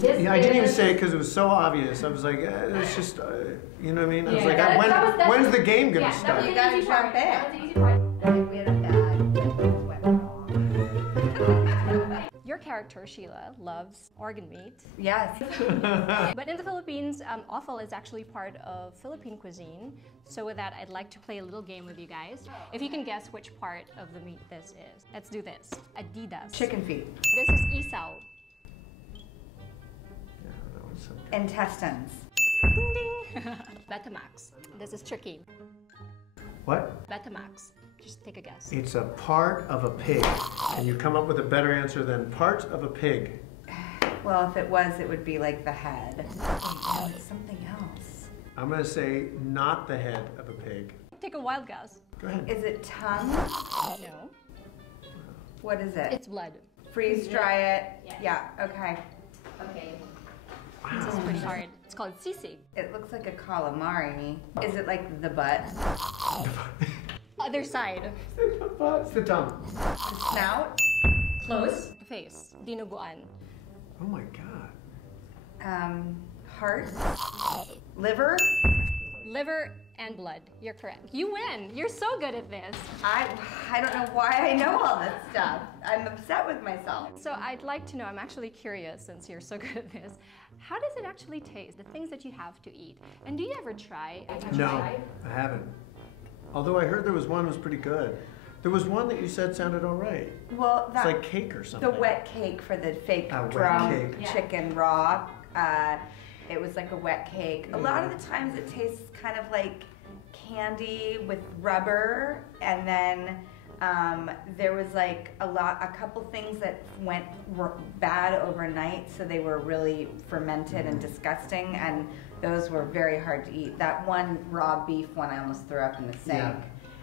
Yeah, I didn't even say it because it was so obvious. I was like, it's just, you know what I mean? I was like, when's the game gonna start? You gotta jump in. We had a bad Your character, Sheila, loves organ meat. Yes. But in the Philippines, offal is actually part of Philippine cuisine. So with that, I'd like to play a little game with you guys. If you can guess which part of the meat this is. Let's do this. Adidas. Chicken feet. This is isaw. Intestines. Ding ding. Betamax. This is tricky. What? Betamax. Just take a guess. It's a part of a pig. And you come up with a better answer than part of a pig. Well, if it was, it would be like the head. Oh, it's something else. I'm gonna say not the head of a pig. Take a wild guess. Go ahead. Is it tongue? No. What is it? It's blood. Freeze dry it? Yeah, okay. Okay. This is pretty hard. It's called sisig. It looks like a calamari. Is it like the butt? Other side. It's the tongue. The snout? Close. Face. Dinuguan. Oh my god. Heart? Liver? Liver and blood. You're correct. You win. You're so good at this. I don't know why I know all this stuff. I'm upset with myself. So I'd like to know, I'm actually curious since you're so good at this, how does it actually taste, the things that you have to eat? And do you ever try? No, I haven't. Although I heard there was one that was pretty good. There was one that you said sounded all right. Well, It's like cake or something. the wet cake for the fake wet drum cake. chicken raw. It was like a wet cake. A lot of the times it tastes kind of like candy with rubber, and then there was like a couple things that went bad overnight, so they were really fermented and disgusting, and those were very hard to eat. That one raw beef one I almost threw up in the sink. Yeah.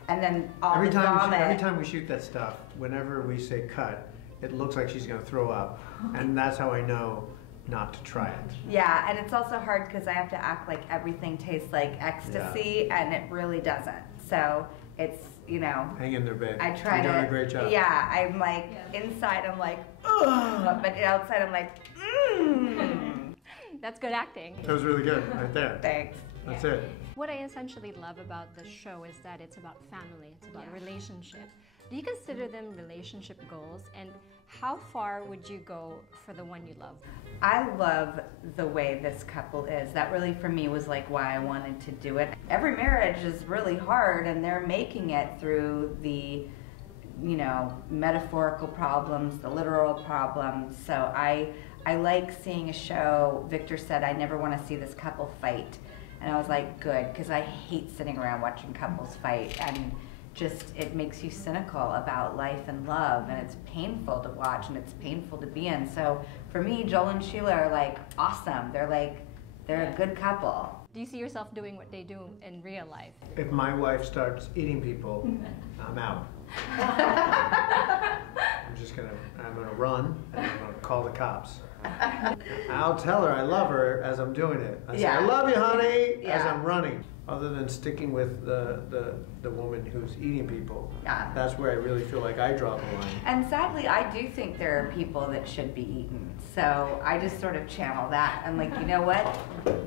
And then all Every the time vomit. we shoot that stuff, whenever we say cut, it looks like she's gonna throw up, and that's how I know not to try it. Yeah, and it's also hard because I have to act like everything tastes like ecstasy, and it really doesn't. So it's, you know. Hang in there, babe. I try You're to. doing a great job. Yeah, I'm like, inside I'm like, ugh, but outside I'm like, mmm. That's good acting. That was really good, right there. Thanks. That's it. What I essentially love about the show is that it's about family, it's about relationship. Do you consider them relationship goals, and how far would you go for the one you love? I love the way this couple is. That really for me was like why I wanted to do it. Every marriage is really hard, and they're making it through the, you know, metaphorical problems, the literal problems. So I like seeing a show. Victor said, I never want to see this couple fight. And I was like, good, because I hate sitting around watching couples fight, and just it makes you cynical about life and love, and it's painful to watch and it's painful to be in. So for me, Joel and Sheila are like awesome. They're a good couple. Do you see yourself doing what they do in real life? If my wife starts eating people, I'm out. I'm gonna run, and I'm gonna call the cops. I'll tell her I love her as I'm doing it. I say, I love you, honey, as I'm running. Other than sticking with the woman who's eating people, that's where I really feel like I draw the line. And sadly, I do think there are people that should be eaten. So I just sort of channel that. I'm like, you know what?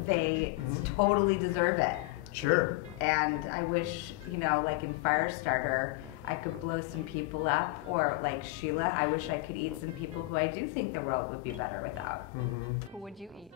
They totally deserve it. Sure. And I wish, you know, like in Firestarter, I could blow some people up, or like Sheila, I wish I could eat some people who I do think the world would be better without. Who would you eat?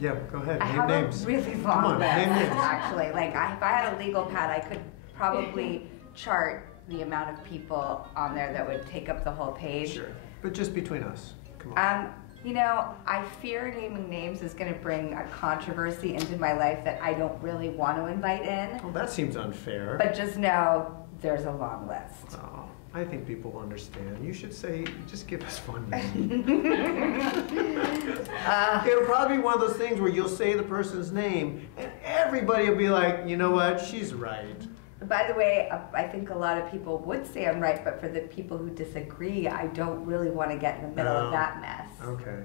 Yeah, go ahead. I have names. a really Come long on, list, name names. actually. Like, if I had a legal pad, I could probably chart the amount of people on there that would take up the whole page. Sure, but just between us. Come on. You know, I fear naming names is going to bring a controversy into my life that I don't really want to invite in. Well, that seems unfair. But just know there's a long list. Oh, I think people understand. You should say, just give us one name. It'll probably be one of those things where you'll say the person's name, and everybody will be like, you know what, she's right. By the way, I think a lot of people would say I'm right, but for the people who disagree, I don't really want to get in the middle of that mess. Okay.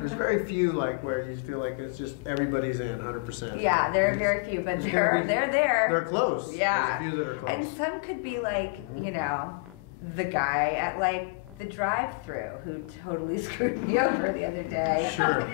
There's very few like where you feel like it's just everybody's in 100%. Yeah, there are very few, but they're there. They're close. Yeah. There's a few that are close. And some could be like, you know, the guy at like the drive-through who totally screwed me over the other day. Sure.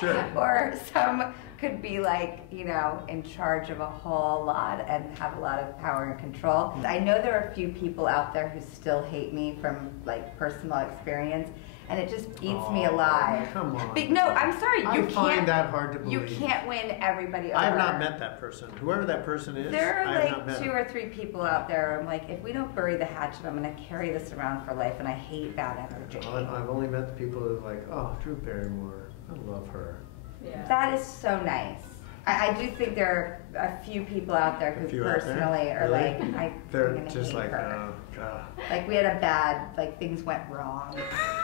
Sure. Or some could be like, you know, in charge of a whole lot and have a lot of power and control. I know there are a few people out there who still hate me from like personal experience, and it just eats me alive. Come on. But no, I'm sorry. I find that hard to believe. You can't win everybody over. I have not met that person. Whoever that person is, There are I have not like met 2 him. or 3 people out there. I'm like, if we don't bury the hatchet, I'm going to carry this around for life, and I hate bad energy. I've only met the people who are like, oh, Drew Barrymore, I love her. Yeah. That is so nice. I do think there are a few people out there who few out there? personally are Really? like, They're gonna just hate like, her. oh, God. Like we had a bad, like things went wrong.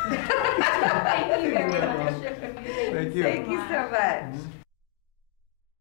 Thank you very much. Thank you. Thank you so much. Mhm.